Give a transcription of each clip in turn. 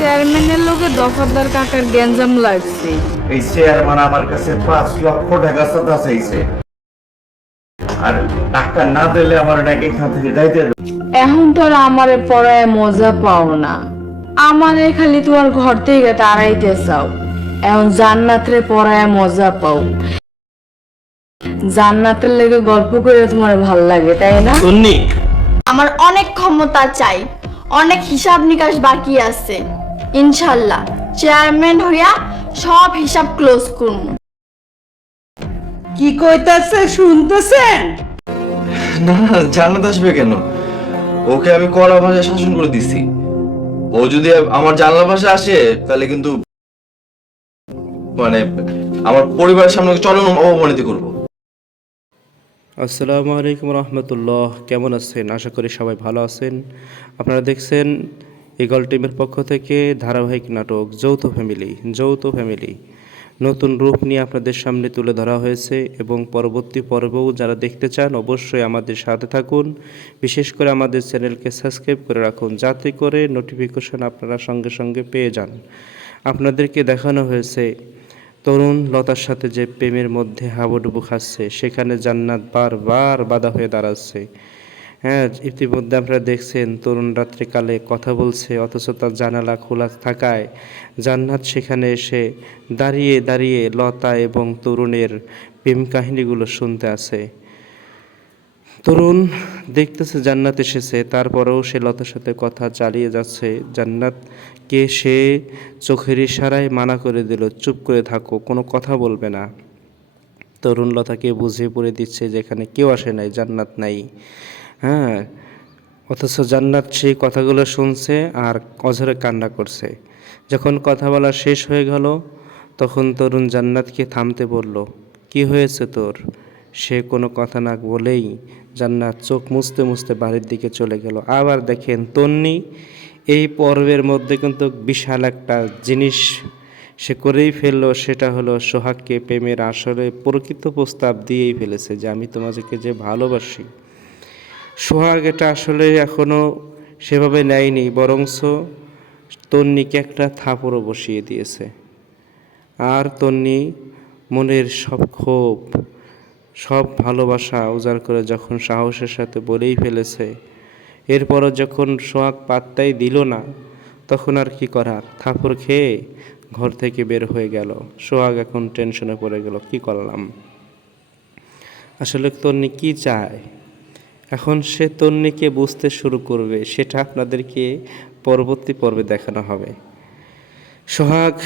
চেয়ারম্যানের লোকে দফাদার কাকার গ্যাঞ্জাম লাগছে। এই চেয়ারম্যান আমার কাছে 5 লক্ষ টাকা চাঁদা চাইছে, আর টাকা না দিলে আমার নাকি এখান থেকে যাইতে দেবে। এখন তো আর আমারে পড়ায় মজা পাও না, আমারে খালি তোমার ঘর থেকে তাড়াইতে চাও। এখন জান্নাতরে পড়ায় মজা পাও, জান্নাতের লেগে গল্প করে তোমার ভাল লাগে, তাই না? আমার অনেক ক্ষমতা চাই, অনেক হিসাব নিকাশ বাকি আছে। ইনশাল্লাহ চেয়ারম্যান হইয়া সব হিসাব ক্লোজ করব। কি কইতাছে শুনতেছেন? না না, জান্নাত আসবে কেন? ওকে আমি কড়া ভাষায় শাসন করে দিছি। ও যদি আমার জানলা পাশে আসে তাহলে কিন্তু মানে আমার পরিবারের সামনে চরম অবমানিত করবো। আসসালামু আলাইকুম রহমতুল্লাহ। কেমন আছেন? আশা করি সবাই ভালো আছেন। আপনারা দেখছেন ইগল টিমের পক্ষ থেকে ধারাবাহিক নাটক যৌথ ফ্যামিলি নতুন রূপ নিয়ে আপনাদের সামনে তুলে ধরা হয়েছে, এবং পরবর্তী পর্বও যারা দেখতে চান অবশ্যই আমাদের সাথে থাকুন। বিশেষ করে আমাদের চ্যানেলকে সাবস্ক্রাইব করে রাখুন, যাতে করে নোটিফিকেশন আপনারা সঙ্গে সঙ্গে পেয়ে যান। আপনাদেরকে দেখানো হয়েছে তরুণ লতার সাথে যে প্রেমের মধ্যে হাবুডুবু খাচ্ছে, সেখানে জান্নাত বারবার বাধা হয়ে দাঁড়াচ্ছে। হ্যাঁ, ইতিমধ্যে আপনারা দেখছেন তরুণ রাত্রিকালে কথা বলছে, অথচ তার জানালা খোলা থাকায় জান্নাত সেখানে এসে দাঁড়িয়ে দাঁড়িয়ে লতা এবং তরুণের প্রেম কাহিনীগুলো শুনতে আছে। তরুণ দেখতেছে জান্নাত এসেছে, তারপরেও সে লতার সাথে কথা চালিয়ে যাচ্ছে। জান্নাতকে সে চোখের ইশারায় মানা করে দিল, চুপ করে থাকো, কোনো কথা বলবে না। তরুণ লতাকে বুঝিয়ে পড়ে দিচ্ছে যে এখানে কেউ আসে নাই, জান্নাত নাই। হ্যাঁ, অথচ জান্নাত সেই কথাগুলো শুনছে আর অঝরে কান্না করছে। যখন কথা বলা শেষ হয়ে গেল, তখন তরুণ জান্নাতকে থামতে বলল, কি হয়েছে তোর? সে কোনো কথা না বলেই জান্নাত চোখ মুছতে মুছতে বাড়ির দিকে চলে গেল। আবার দেখেন তন্নি এই পর্বের মধ্যে কিন্তু বিশাল একটা জিনিস সে করেই ফেললো, সেটা হলো সোহাগকে প্রেমের আসলে প্রকৃত প্রস্তাব দিয়েই ফেলেছে যে আমি তোমাদেরকে যে ভালোবাসি। সোহাগ এটা আসলে এখনও সেভাবে নেয়নি, বরংস তন্নিকে একটা থাপড়ও বসিয়ে দিয়েছে। আর তন্নি মনের সব ক্ষোভ, সব ভালোবাসা উজাড় করে যখন সাহসের সাথে বলেই ফেলেছে, এরপরও যখন সোহাগ পাত্তাই দিল না, তখন আর কি করার, থাপড় খেয়ে ঘর থেকে বের হয়ে গেল। সোহাগ এখন টেনশনে পড়ে গেল, কি করলাম। আসলে তন্নি কি চায়, এখন সে তন্নিকে বুঝতে শুরু করবে, সেটা আপনাদেরকে পরবর্তী পর্বে দেখানো হবে। সোহাগ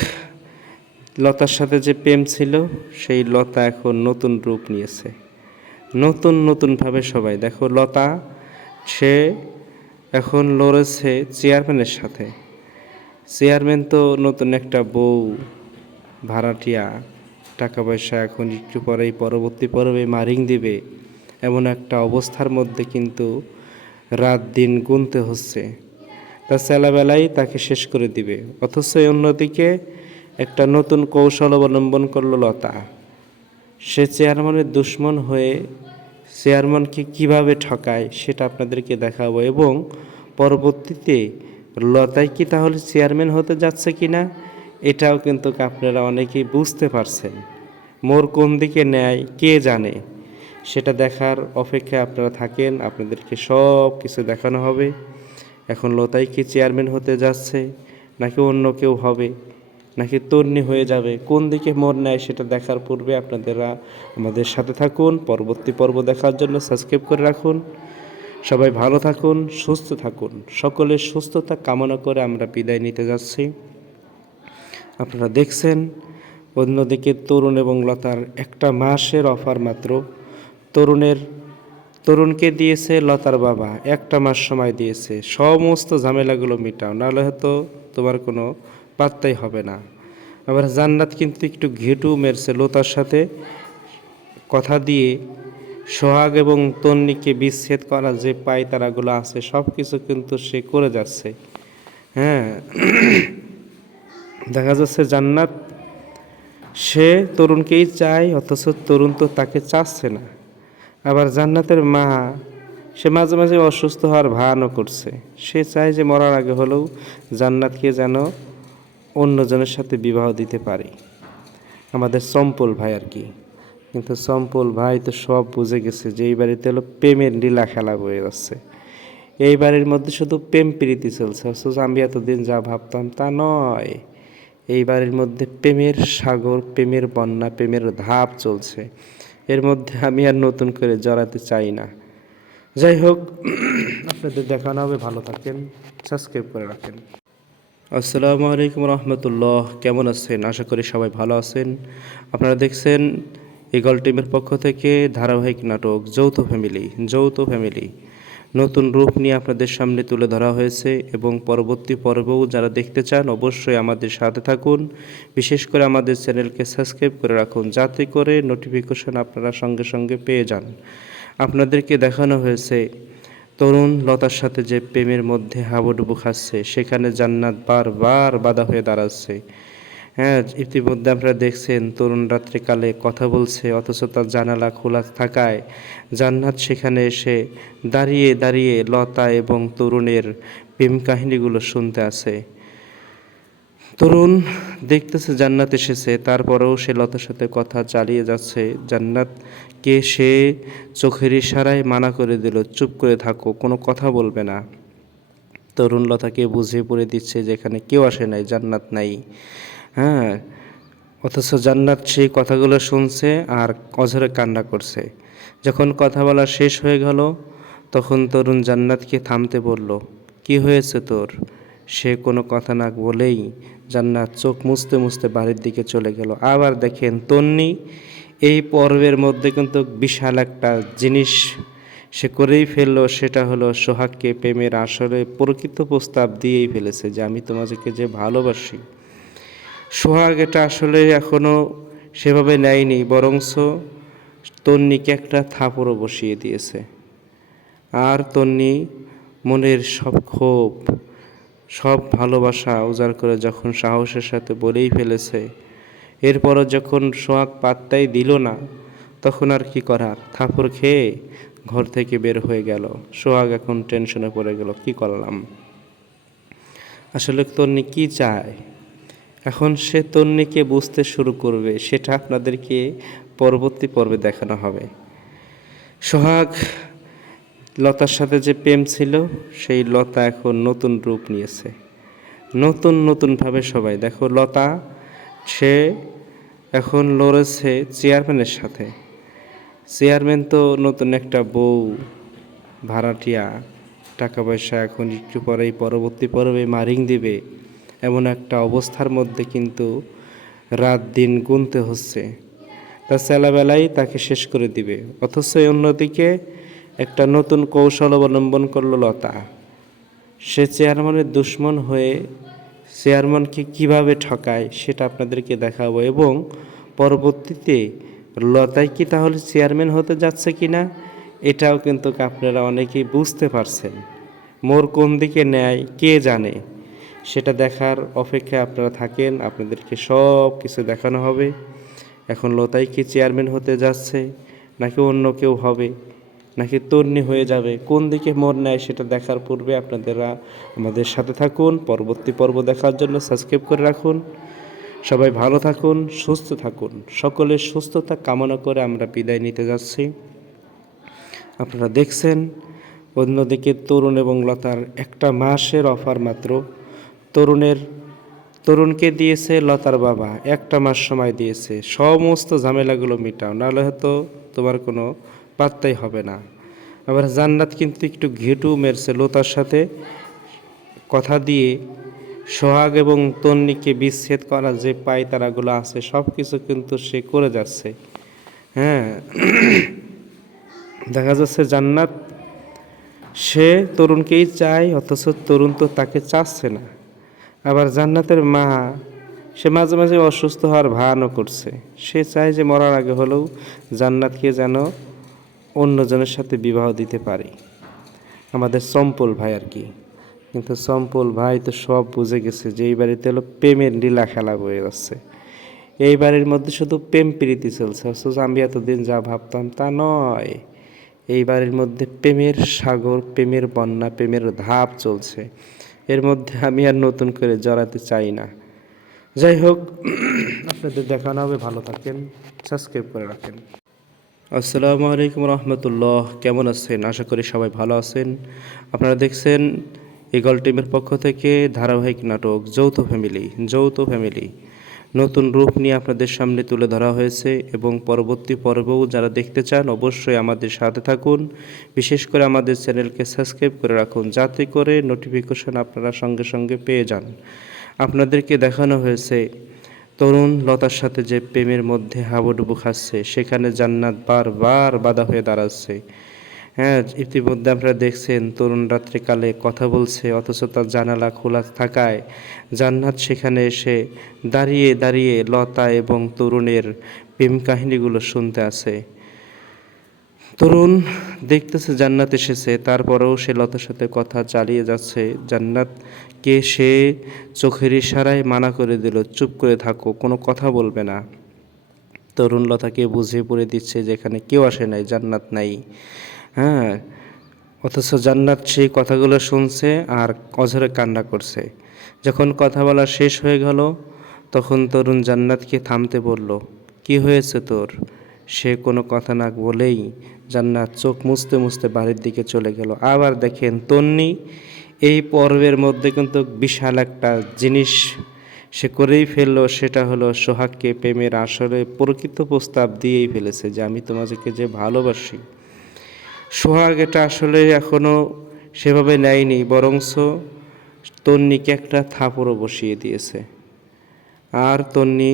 লতার সাথে যে প্রেম ছিল, সেই লতা এখন নতুন রূপ নিয়েছে, নতুনভাবে সবাই দেখো। লতা সে এখন লড়েছে চেয়ারম্যানের সাথে। চেয়ারম্যান তো নতুন একটা বউ, ভাড়াটিয়া, টাকা পয়সা এখন একটু পরেই পরবর্তী পর্বে মারিং দিবে, এমন একটা অবস্থার মধ্যে কিন্তু রাত দিন গুনতে হচ্ছে। তার ছেলেবেলাই তাকে শেষ করে দিবে। অথচ অন্যদিকে একটা নতুন কৌশল অবলম্বন করলো লতা। সে চেয়ারম্যানের দুশ্মন হয়ে চেয়ারম্যানকে কিভাবে ঠকায় সেটা আপনাদেরকে দেখাবো, এবং পরবর্তীতে লতাই কি তাহলে চেয়ারম্যান হতে যাচ্ছে কিনা এটাও কিন্তু আপনারা অনেকেই বুঝতে পারছেন। মোর কোন দিকে নেয় কে জানে, সেটা দেখার অপেক্ষায় আপনারা থাকেন, আপনাদেরকে সব কিছু দেখানো হবে। এখন লতাই কি চেয়ারম্যান হতে যাচ্ছে, নাকি অন্য কেউ হবে, নাকি তন্নি হয়ে যাবে, কোন দিকে মোড় নেয় সেটা দেখার পূর্বে আপনারা আমাদের সাথে থাকুন। পরবর্তী পর্ব দেখার জন্য সাবস্ক্রাইব করে রাখুন। সবাই ভালো থাকুন, সুস্থ থাকুন। সকলের সুস্থতা কামনা করে আমরা বিদায় নিতে যাচ্ছি। আপনারা দেখছেন অন্যদিকে তরুণ এবং লতার একটা মাসের অফার মাত্র। তরুণকে দিয়েছে লতার বাবা, একটা মাস সময় দিয়েছে, সমস্ত ঝামেলাগুলো মিটাও, নাহলে হয়তো তোমার কোনো পাত্তাই হবে না। আবার জান্নাত কিন্তু একটু ঘেটু মেরছে লতার সাথে, কথা দিয়ে সোহাগ এবং তন্নিকে বিচ্ছেদ করা যে পায়তারাগুলো আছে সব কিছু কিন্তু সে করে যাচ্ছে। হ্যাঁ, দেখা যাচ্ছে জান্নাত সে তরুণকেই চায়, অথচ তরুণ তো তাকে চাচ্ছে না। আবার জান্নাতের মা সে মাঝে মাঝে অসুস্থ হওয়ার ভানও করছে। সে চায় যে মরার আগে হলেও জান্নাতকে যেন অন্যজনের সাথে বিবাহ দিতে পারি। আমাদের সম্পল ভাই আর কি। কিন্তু সম্পল ভাই তো সব বুঝে গেছে যে এই বাড়িতে হলো প্রেমের লীলা খেলা বয়ে যাচ্ছে। এই বাড়ির মধ্যে শুধু প্রেম প্রীতি চলছে, অথচ আমি এতদিন যা ভাবতাম তা নয়। এই বাড়ির মধ্যে প্রেমের সাগর, প্রেমের বন্যা, প্রেমের ধাপ চলছে। এর মধ্যে আমি আর নতুন করে জড়াতে চাই না। যাই হোক, আপনাদের দেখানো হবে। ভালো থাকেন, সাবস্ক্রাইব করে রাখেন। আসসালামু আলাইকুম রহমতুল্লাহ, কেমন আছেন? আশা করি সবাই ভালো আছেন। আপনারা দেখছেন ইগল টিমের পক্ষ থেকে ধারাবাহিক নাটক যৌথ ফ্যামিলি নতুন রূপ নিয়ে আপনাদের সামনে তুলে ধরা হয়েছে, এবং পরবর্তী পর্বও যারা দেখতে চান অবশ্যই আমাদের সাথে থাকুন। বিশেষ করে আমাদের চ্যানেলকে সাবস্ক্রাইব করে রাখুন, যাতে করে নোটিফিকেশন আপনারা সঙ্গে সঙ্গে পেয়ে যান। আপনাদেরকে দেখানো হয়েছে তরুণ লতার সাথে যে প্রেমের মধ্যে হাবুডুবু খাচ্ছে, সেখানে জান্নাত বারবার বাধা হয়ে দাঁড়াচ্ছে। হ্যাঁ, ইতিমধ্যে আপনারা দেখছেন তরুণ রাত্রিকালে কথা বলছে, অথচ তার জানালা খোলা থাকায় জান্নাত সেখানে এসে দাঁড়িয়ে দাঁড়িয়ে লতা এবং তরুণের প্রেম কাহিনীগুলো শুনতে আছে। তরুণ দেখতেছে জান্নাত এসেছে, তারপরেও সে লতার সাথে কথা চালিয়ে যাচ্ছে। জান্নাতকে সে চোখের ইশারায় মানা করে দিল, চুপ করে থাকো, কোনো কথা বলবে না। তরুণ লতাকে বুঝিয়ে পড়ে দিচ্ছে যে এখানে কেউ আসে নাই, জান্নাত নাই। হ্যাঁ, অথচ জান্নাত সেই কথাগুলো শুনছে আর অঝরে কান্না করছে। যখন কথা বলা শেষ হয়ে গেল, তখন তরুণ জান্নাতকে থামতে বলল, কি হয়েছে তোর? সে কোনো কথা না বলেই জান্নাত চোখ মুছতে মুছতে বাড়ির দিকে চলে গেল। আবার দেখেন তন্নি এই পর্বের মধ্যে কিন্তু বিশাল একটা জিনিস সে করেই ফেললো, সেটা হলো সোহাগকে প্রেমের আসলে প্রকৃত প্রস্তাব দিয়েই ফেলেছে যে আমি তোমাদেরকে যে ভালোবাসি। সোহাগ এটা আসলে এখনও সেভাবে নেয়নি, বরংস তন্নিকে একটা থাপড়ও বসিয়ে দিয়েছে। আর তন্নি মনের সব ক্ষোভ, সব ভালোবাসা উজাড় করে যখন সাহসের সাথে বলেই ফেলেছে, এরপরও যখন সোহাগ পাত্তাই দিল না, তখন আর কি করার, থাপড় খেয়ে ঘর থেকে বের হয়ে গেল। সোহাগ এখন টেনশনে পড়ে গেল, কি করলাম। আসলে তন্নি কি চায়, এখন সে তন্নিকে বুঝতে শুরু করবে, সেটা আপনাদেরকে পরবর্তী পর্বে দেখানো হবে। সোহাগ লতার সাথে যে প্রেম ছিল, সেই লতা এখন নতুন রূপ নিয়েছে, নতুনভাবে। সবাই দেখো, লতা সে এখন লড়েছে চেয়ারম্যানের সাথে। চেয়ারম্যান তো নতুন একটা বউ, ভাড়াটিয়া, টাকা পয়সা এখন একটু পরেই পরবর্তী পর্বে মারিং দিবে, এমন একটা অবস্থার মধ্যে কিন্তু রাত দিন গুনতে হচ্ছে। তার ছেলেবেলাই তাকে শেষ করে দিবে। অথচ অন্যদিকে একটা নতুন কৌশল অবলম্বন করলো লতা। সে চেয়ারম্যানের দুশ্মন হয়ে চেয়ারম্যানকে কিভাবে ঠকায় সেটা আপনাদেরকে দেখাবো, এবং পরবর্তীতে লতাই কি তাহলে চেয়ারম্যান হতে যাচ্ছে কিনা এটাও কিন্তু আপনারা অনেকেই বুঝতে পারছেন। মোর কোন দিকে নেয় কে জানে, সেটা দেখার অপেক্ষায় আপনারা থাকেন। আপনাদেরকে সব কিছু দেখানো হবে। এখন লতাই কি চেয়ারম্যান হতে যাচ্ছে, নাকি অন্য কেউ হবে, নাকি তন্নি হয়ে যাবে, কোন দিকে মোড় নেয় সেটা দেখার পূর্বে আপনারা আমাদের সাথে থাকুন। পরবর্তী পর্ব দেখার জন্য সাবস্ক্রাইব করে রাখুন। সবাই ভালো থাকুন, সুস্থ থাকুন। সকলের সুস্থতা কামনা করে আমরা বিদায় নিতে যাচ্ছি। আপনারা দেখছেন অন্যদিকে তরুণ এবং লতার একটা মাসের অফার মাত্র। তরুণকে দিয়েছে লতার বাবা, একটা মাস সময় দিয়েছে, সমস্ত ঝামেলাগুলো মিটাও, নাহলে হয়তো তোমার কোনো পাত্তাই হবে না। আবার জান্নাত কিন্তু একটু ঘেটু মেরছে লতার সাথে কথা দিয়ে। সোহাগ এবং তন্নিকে বিচ্ছেদ করা যে পায়তারাগুলো আছে সব কিছু কিন্তু সে করে যাচ্ছে। হ্যাঁ, দেখা যাচ্ছে জান্নাত সে তরুণকেই চায়, অথচ তরুণ তো তাকে চাচ্ছে না। আবার জান্নাতের মা সে মাঝে মাঝে অসুস্থ হওয়ার ভানও করছে। সে চায় যে মরার আগে হলেও জান্নাতকে যেন অন্যজনের সাথে বিবাহ দিতে পারি। আমাদের সম্পল ভাই আর কি। কিন্তু সম্পল ভাই তো সব বুঝে গেছে যে এই বাড়িতে হলো প্রেমের লীলা খেলা বয়ে যাচ্ছে। এই বাড়ির মধ্যে শুধু প্রেম প্রীতি চলছে, অথচ আমি এতদিন যা ভাবতাম তা নয়। এই বাড়ির মধ্যে প্রেমের সাগর, প্রেমের বন্যা, প্রেমের ধাপ চলছে। এর মধ্যে আমি আর নতুন করে জড়াতে চাই না। যাই হোক, আপনাদের দেখানো হবে, ভালো থাকেন, সাবস্ক্রাইব করে রাখেন। আসসালামু আলাইকুম রহমতুল্লাহ, কেমন আছেন? আশা করি সবাই ভালো আছেন। আপনারা দেখছেন ইগল টিমের পক্ষ থেকে ধারাবাহিক নাটক যৌথ ফ্যামিলি নতুন রূপ নিয়ে আপনাদের সামনে তুলে ধরা হয়েছে এবং পরবর্তী পর্বও যারা দেখতে চান অবশ্যই আমাদের সাথে থাকুন। বিশেষ করে আমাদের চ্যানেলকে সাবস্ক্রাইব করে রাখুন, যাতে করে নোটিফিকেশন আপনারা সঙ্গে সঙ্গে পেয়ে যান। আপনাদেরকে দেখানো হয়েছে তরুণ লতার সাথে যে প্রেমের মধ্যে হাবুডুবু খাচ্ছে, সেখানে জান্নাত বারবার বাধা হয়ে দাঁড়াচ্ছে। হ্যাঁ, ইতিমধ্যে আপনারা দেখছেন তরুণ রাত্রিকালে কথা বলছে, অথচ তার জানালা খোলা থাকায় জান্নাত সেখানে এসে দাঁড়িয়ে দাঁড়িয়ে লতা এবং তরুণের প্রেম কাহিনীগুলো শুনতে আছে। তরুণ দেখতেছে জান্নাত এসেছে, তারপরেও সে লতার সাথে কথা চালিয়ে যাচ্ছে। জান্নাতকে সে চোখের ইশারায় মানা করে দিল, চুপ করে থাকো, কোনো কথা বলবে না। তরুণ লতাকে বুঝিয়ে পড়ে দিচ্ছে যে এখানে কেউ আসে নাই, জান্নাত নাই। হ্যাঁ, অথচ জান্নাত সেই কথাগুলো শুনছে আর অঝরে কান্না করছে। যখন কথা বলা শেষ হয়ে গেল, তখন তরুণ জান্নাতকে থামতে বলল, কি হয়েছে তোর? সে কোনো কথা না বলেই জান্নাত চোখ মুছতে মুছতে বাড়ির দিকে চলে গেল। আবার দেখেন তন্নি এই পর্বের মধ্যে কিন্তু বিশাল একটা জিনিস সে করেই ফেললো, সেটা হলো সোহাগকে প্রেমের আসলে প্রকৃত প্রস্তাব দিয়েই ফেলেছে যে আমি তোমাদেরকে যে ভালোবাসি। সোহাগ এটা আসলে এখনও সেভাবে নেয়নি, বরংস তন্নিকে একটা থাপড়ও বসিয়ে দিয়েছে। আর তন্নি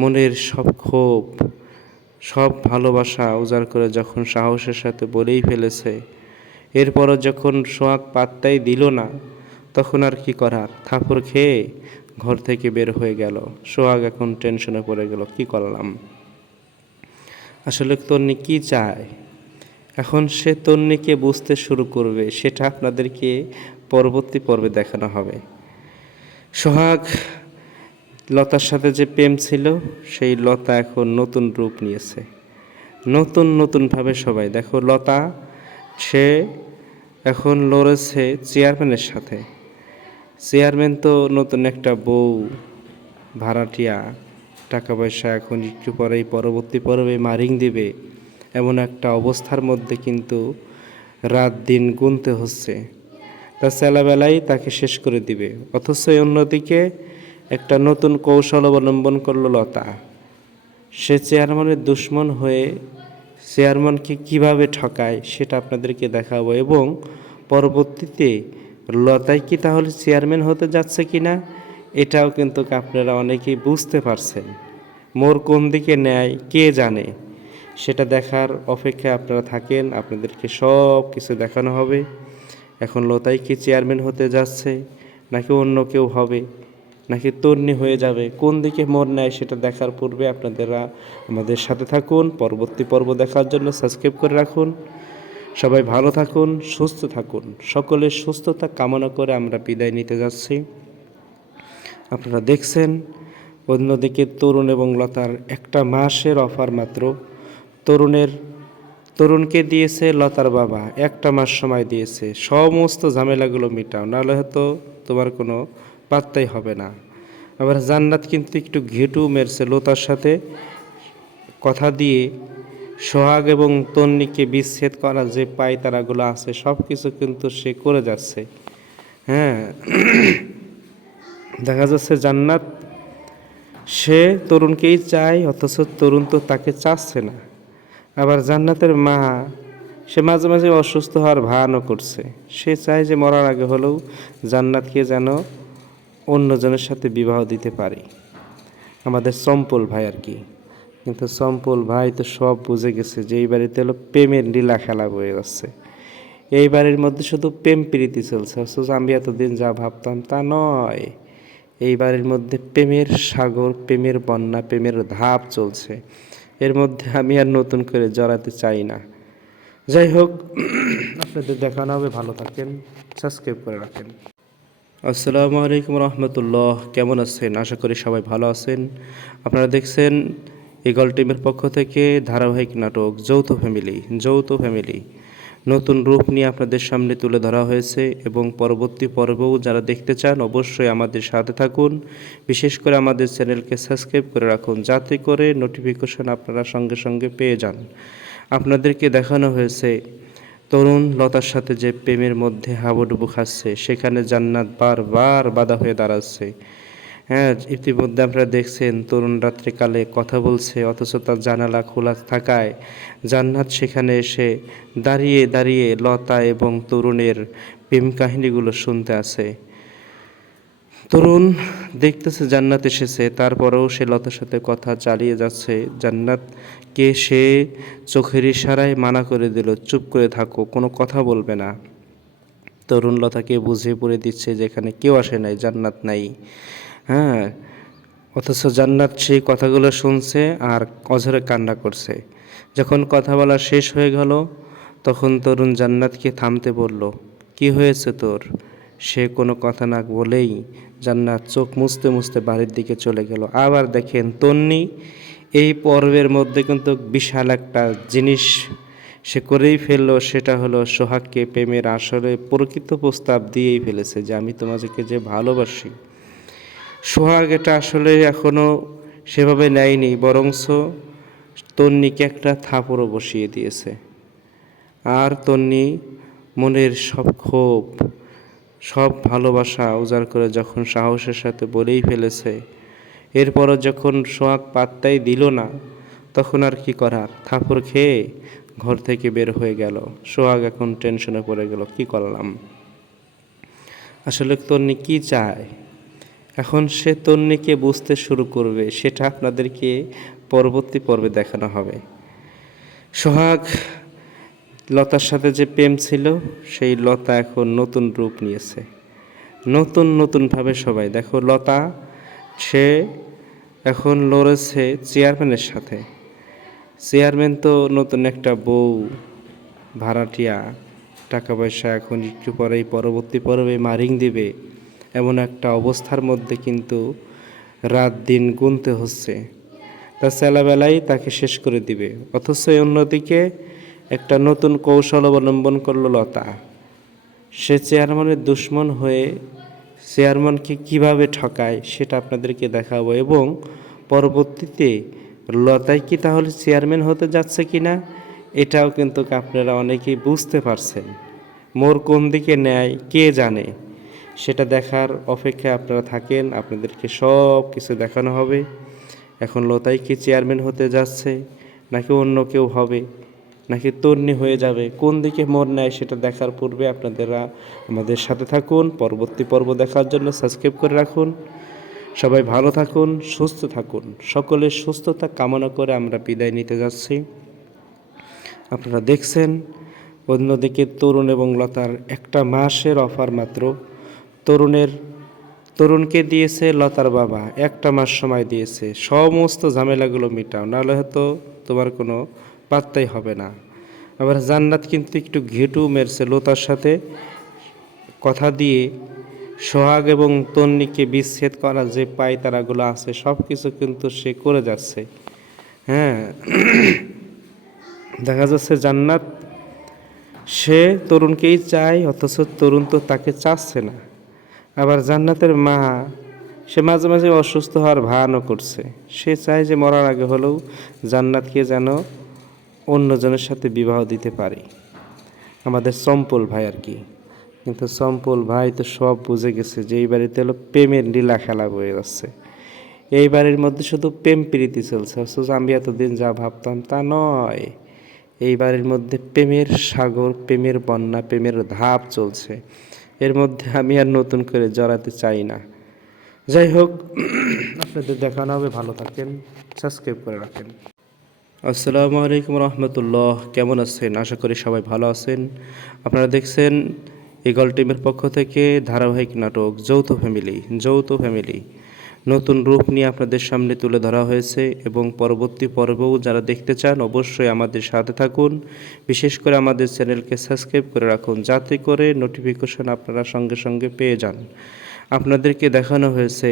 মনের সব ক্ষোভ, সব ভালোবাসা উজাড় করে যখন সাহসের সাথে বলেই ফেলেছে, এরপরও যখন সোহাগ পাত্তাই দিল না, তখন আর কি করার, থাপড় খেয়ে ঘর থেকে বের হয়ে গেল। সোহাগ এখন টেনশনে পড়ে গেল, কি করলাম। আসলে তন্নি কি চায়, এখন সে তন্নিকে বুঝতে শুরু করবে, সেটা আপনাদেরকে পরবর্তী পর্বে দেখানো হবে। সোহাগ লতার সাথে যে প্রেম ছিল, সেই লতা এখন নতুন রূপ নিয়েছে, নতুনভাবে সবাই দেখো। লতা সে এখন লড়েছে চেয়ারম্যানের সাথে। চেয়ারম্যান তো নতুন একটা বউ, ভাড়াটিয়া, টাকা পয়সা এখন একটু পরেই পরবর্তী পর্বে মারিং দিবে, এমন একটা অবস্থার মধ্যে কিন্তু রাত দিন গুনতে হচ্ছে। তার ছেলেবেলাই তাকে শেষ করে দিবে। অথচ অন্যদিকে একটা নতুন কৌশল অবলম্বন করলো লতা। সে চেয়ারম্যানের দুশ্মন হয়ে চেয়ারম্যানকে কিভাবে ঠকায় সেটা আপনাদেরকে দেখাবো, এবং পরবর্তীতে লতাই কি তাহলে চেয়ারম্যান হতে যাচ্ছে কিনা এটাও কিন্তু আপনারা অনেকেই বুঝতে পারছেন। মোর কোন দিকে নেয় কে জানে, সেটা দেখার অপেক্ষায় আপনারা থাকেন, আপনাদেরকে সব কিছু দেখানো হবে। এখন লতাই কি চেয়ারম্যান হতে যাচ্ছে, নাকি অন্য কেউ হবে, নাকি তন্নি হয়ে যাবে, কোন দিকে মোড় নেয় সেটা দেখার পূর্বে আপনারা আমাদের সাথে থাকুন। পরবর্তী পর্ব দেখার জন্য সাবস্ক্রাইব করে রাখুন। সবাই ভালো থাকুন, সুস্থ থাকুন। সকলের সুস্থতা কামনা করে আমরা বিদায় নিতে যাচ্ছি। আপনারা দেখছেন অন্যদিকে তরুণ এবং লতার একটা মাসের অফার মাত্র। তরুণকে দিয়েছে লতার বাবা, একটা মাস সময় দিয়েছে, সমস্ত ঝামেলাগুলো মিটাও, নাহলে হয়তো তোমার কোনো পাত্তাই হবে না। আবার জান্নাত কিন্তু একটু ঘেটু মেরছে লতার সাথে কথা দিয়ে সোহাগ এবং তন্নিকে বিচ্ছেদ করা যে পায়তারাগুলো আছে সব কিছু কিন্তু সে করে যাচ্ছে। হ্যাঁ, দেখা যাচ্ছে জান্নাত সে তরুণকেই চায়, অথচ তরুণ তো তাকে চাচ্ছে না। আবার জান্নাতের মা সে মাঝে মাঝে অসুস্থ হওয়ার ভানও করছে। সে চায় যে মরার আগে হলেও জান্নাতকে যেন অন্যজনের সাথে বিবাহ দিতে পারে, আমাদের চম্পল ভাই আর কি। কিন্তু চম্পল ভাই তো সব বুঝে গেছে যে এই বাড়িতে হলো প্রেমের লীলা খেলা বয়ে যাচ্ছে। এই বাড়ির মধ্যে শুধু প্রেম প্রীতি চলছে, অথচ আমি এতদিন যা ভাবতাম তা নয়। এই বাড়ির মধ্যে প্রেমের সাগর, প্রেমের বন্যা, প্রেমের ধাপ চলছে। এর মধ্যে আমি আর নতুন করে জড়াতে চাই না। যাই হোক, আপনাদের দেখানো হবে, ভালো থাকেন, সাবস্ক্রাইব করে রাখেন। আসসালামু আলাইকুম রহমতুল্লাহ, কেমন আছেন? আশা করি সবাই ভালো আছেন। আপনারা দেখছেন ইগল টিমের পক্ষ থেকে ধারাবাহিক নাটক যৌথ ফ্যামিলি নতুন রূপ নিয়ে আপনাদের সামনে তুলে ধরা হয়েছে এবং পরবর্তী পর্বও যারা দেখতে চান অবশ্যই আমাদের সাথে থাকুন। বিশেষ করে আমাদের চ্যানেলকে সাবস্ক্রাইব করে রাখুন যাতে করে নোটিফিকেশন আপনারা সঙ্গে সঙ্গে পেয়ে যান। আপনাদেরকে দেখানো হয়েছে তরুণ লতার সাথে যে প্রেমের মধ্যে হাবুডুবু খাচ্ছে, সেখানে জান্নাত বারবার বাধা হয়ে দাঁড়াচ্ছে। হ্যাঁ, ইতিমধ্যে আপনারা দেখছেন তরুণ রাত্রিকালে কথা বলছে, অথচ তার জানালা খোলা থাকায় জান্নাত সেখানে এসে দাঁড়িয়ে দাঁড়িয়ে লতা এবং তরুণের প্রেম কাহিনীগুলো শুনতে আছে। তরুণ দেখতেছে জান্নাত এসেছে, তারপরেও সে লতার সাথে কথা চালিয়ে যাচ্ছে। জান্নাতকে সে চোখের ইশারায় মানা করে দিল, চুপ করে থাকো, কোনো কথা বলবে না। তরুণ লতাকে বুঝিয়ে পড়ে দিচ্ছে যে এখানে কেউ আসে নাই, জান্নাত নাই। হ্যাঁ, অথচ জান্নাত সেই কথাগুলো শুনছে আর অঝরে কান্না করছে। যখন কথা বলা শেষ হয়ে গেল তখন তরুণ জান্নাতকে থামতে বলল, কি হয়েছে তোর? সে কোনো কথা না বলেই জান্নাত চোখ মুছতে মুছতে বাড়ির দিকে চলে গেল। আবার দেখেন তন্নি এই পর্বের মধ্যে কিন্তু বিশাল একটা জিনিস সে করেই ফেললো, সেটা হলো সোহাগকে প্রেমের আসলে প্রকৃত প্রস্তাব দিয়েই ফেলেছে যে আমি তোমাকে যে ভালোবাসি। সোহাগ এটা আসলে এখনও সেভাবে নেয়নি, বরংস তন্নিকে একটা থাপড়ও বসিয়ে দিয়েছে। আর তন্নি মনের সব ক্ষোভ সব ভালোবাসা উজাড় করে যখন সাহসের সাথে বলেই ফেলেছে, এরপরও যখন সোহাগ পাত্তাই দিল না, তখন আর কি করার, থাপড় খেয়ে ঘর থেকে বের হয়ে গেল। সোহাগ এখন টেনশনে পড়ে গেল, কি করলাম। আসলে তন্নি কি চায়, এখন সে তন্নিকে বুঝতে শুরু করবে, সেটা আপনাদেরকে পরবর্তী পর্বে দেখানো হবে। সোহাগ লতার সাথে যে প্রেম ছিল, সেই লতা এখন নতুন রূপ নিয়েছে, নতুনভাবে সবাই দেখো। লতা সে এখন লড়েছে চেয়ারম্যানের সাথে। চেয়ারম্যান তো নতুন একটা বউ, ভাড়াটিয়া, টাকা পয়সা এখন একটু পরেই পরবর্তী পর্বে মারিং দিবে, এমন একটা অবস্থার মধ্যে কিন্তু রাত দিন গুনতে হচ্ছে। তার ছেলেবেলাই তাকে শেষ করে দিবে। অথচ অন্যদিকে একটা নতুন কৌশল অবলম্বন করলো লতা। সে চেয়ারম্যানের দুশ্মন হয়ে চেয়ারম্যানকে কিভাবে ঠকায় সেটা আপনাদেরকে দেখাবো, এবং পরবর্তীতে লতাই কি তাহলে চেয়ারম্যান হতে যাচ্ছে কিনা এটাও কিন্তু আপনারা অনেকেই বুঝতে পারছেন। মোর কোন দিকে নেয় কে জানে, সেটা দেখার অপেক্ষায় আপনারা থাকেন, আপনাদেরকে সব কিছু দেখানো হবে। এখন লতাই কি চেয়ারম্যান হতে যাচ্ছে, নাকি অন্য কেউ হবে, নাকি তন্নি হয়ে যাবে, কোন দিকে মোড় নেয় সেটা দেখার পূর্বে আপনারা আমাদের সাথে থাকুন। পরবর্তী পর্ব দেখার জন্য সাবস্ক্রাইব করে রাখুন। সবাই ভালো থাকুন, সুস্থ থাকুন। সকলের সুস্থতা কামনা করে আমরা বিদায় নিতে যাচ্ছি। আপনারা দেখছেন অন্যদিকে তরুণ এবং লতার একটা মাসের অফার মাত্র। তরুণকে দিয়েছে লতার বাবা, একটা মাস সময় দিয়েছে, সমস্ত ঝামেলাগুলো মিটাও, নাহলে হয়তো তোমার কোনো পাত্তাই হবে না। আবার জান্নাত কিন্তু একটু ঘেটু মেরছে লতার সাথে কথা দিয়ে সোহাগ এবং তন্নিকে বিচ্ছেদ করা যে পায়তারাগুলো আছে সব কিছু কিন্তু সে করে যাচ্ছে। হ্যাঁ, দেখা যাচ্ছে জান্নাত সে তরুণকেই চায়, অথচ তরুণ তো তাকে চাচ্ছে না। আবার জান্নাতের মা সে মাঝে মাঝে অসুস্থ হওয়ার ভানও করছে, সে চায় যে মরার আগে হলেও জান্নাতকে যেন অন্যজনের সাথে বিবাহ দিতে পারে, আমাদের চম্পল ভাই আর কি। কিন্তু চম্পল ভাই তো সব বুঝে গেছে যে এই বাড়িতে হলো প্রেমের লীলা খেলা বয়ে যাচ্ছে, এই বাড়ির মধ্যে শুধু প্রেম প্রীতি চলছে। অথচ আমি এতদিন যা ভাবতাম তা নয়, এই বাড়ির মধ্যে প্রেমের সাগর, প্রেমের বন্যা, প্রেমের ধাপ চলছে। এর মধ্যে আমি আর নতুন করে জড়াতে চাই না। যাই হোক, আপনাদের দেখানো হবে। ভালো থাকেন, সাবস্ক্রাইব করে রাখেন। আসসালামু আলাইকুম রহমতুল্লাহ, কেমন আছেন? আশা করি সবাই ভালো আছেন। আপনারা দেখছেন ইগল টিমের পক্ষ থেকে ধারাবাহিক নাটক যৌথ ফ্যামিলি নতুন রূপ নিয়ে আপনাদের সামনে তুলে ধরা হয়েছে এবং পরবর্তী পর্বও যারা দেখতে চান অবশ্যই আমাদের সাথে থাকুন। বিশেষ করে আমাদের চ্যানেলকে সাবস্ক্রাইব করে রাখুন যাতে করে নোটিফিকেশন আপনারা সঙ্গে সঙ্গে পেয়ে যান। আপনাদেরকে দেখানো হয়েছে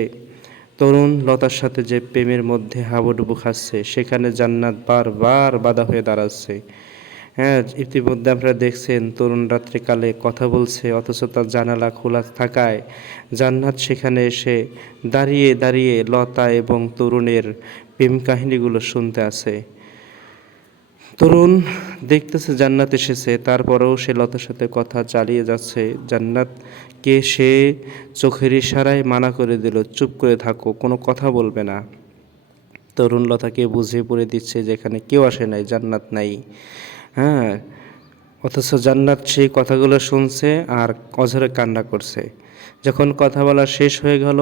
তরুণ লতার সাথে যে প্রেমের মধ্যে হাবুডুবু খাচ্ছে, সেখানে জান্নাত বারবার বাধা হয়ে দাঁড়াচ্ছে। হ্যাঁ, ইতিমধ্যে আপনারা দেখছেন তরুণ রাত্রিকালে কথা বলছে, অথচ তার জানালা খোলা থাকায় জান্নাত সেখানে এসে দাঁড়িয়ে দাঁড়িয়ে লতা এবং তরুণের প্রেম কাহিনীগুলো শুনতে আছে। তরুণ দেখতেছে জান্নাত এসেছে, তারপরেও সে লতার সাথে কথা চালিয়ে যাচ্ছে। জান্নাতকে সে চোখের ইশারায় মানা করে দিল, চুপ করে থাকো, কোনো কথা বলবে না। তরুণ লতাকে বুঝিয়ে পড়ে দিচ্ছে যে এখানে কেউ আসে নাই, জান্নাত নাই। হ্যাঁ, অথচ জান্নাত সেই কথাগুলো শুনছে আর অঝরে কান্না করছে। যখন কথা বলা শেষ হয়ে গেল,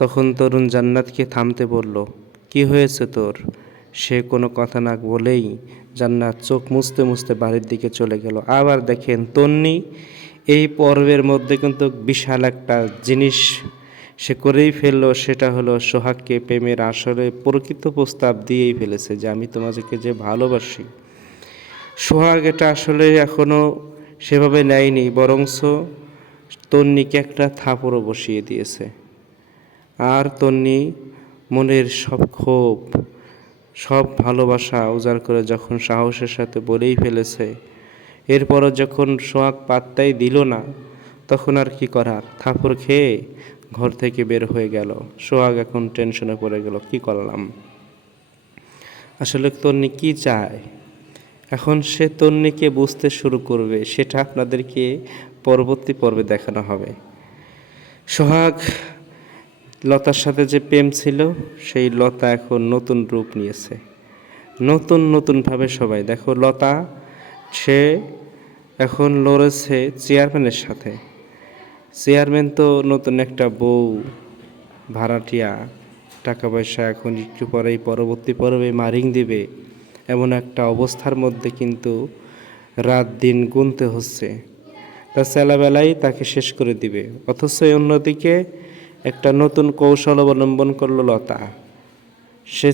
তখন তরুণ জান্নাতকে থামতে বলল, কি হয়েছে তোর? সে কোনো কথা না বলেই জান্নাত চোখ মুছতে মুছতে বাড়ির দিকে চলে গেল। আবার দেখেন তন্নি এই পর্বের মধ্যে কিন্তু বিশাল একটা জিনিস সে করেই ফেললো, সেটা হলো সোহাগকে প্রেমের আসলে প্রকৃত প্রস্তাব দিয়েই ফেলেছে যে আমি তোমাকে যে ভালোবাসি। সোহাগ এটা আসলে এখনও সেভাবে নেয়নি, বরংস তন্নিকে একটা থাপড়ও বসিয়ে দিয়েছে। আর তন্নি মনের সব ক্ষোভ, সব ভালোবাসা উজাড় করে যখন সাহসের সাথে বলেই ফেলেছে, এরপরও যখন সোহাগ পাত্তাই দিল না, তখন আর কি করার, থাপড় খেয়ে ঘর থেকে বের হয়ে গেল। সোহাগ এখন টেনশনে পড়ে গেল, কি করলাম। আসলে তন্নি কি চায়, এখন সে তন্নিকে বুঝতে শুরু করবে, সেটা আপনাদেরকে পরবর্তী পর্বে দেখানো হবে। সোহাগ লতার সাথে যে প্রেম ছিল, সেই লতা এখন নতুন রূপ নিয়েছে, নতুন নতুনভাবে। সবাই দেখো, লতা সে এখন লড়েছে চেয়ারম্যানের সাথে। চেয়ারম্যান তো নতুন একটা বউ, ভাড়াটিয়া, টাকা পয়সা এখন একটু পরেই পরবর্তী পর্বে মারিং দিবে, এমন একটা অবস্থার মধ্যে কিন্তু রাত দিন গুনতে হচ্ছে। তার ছেলেবেলাই তাকে শেষ করে দিবে। অথচ অন্যদিকে একটা নতুন কৌশল অবলম্বন করলো লতা। সে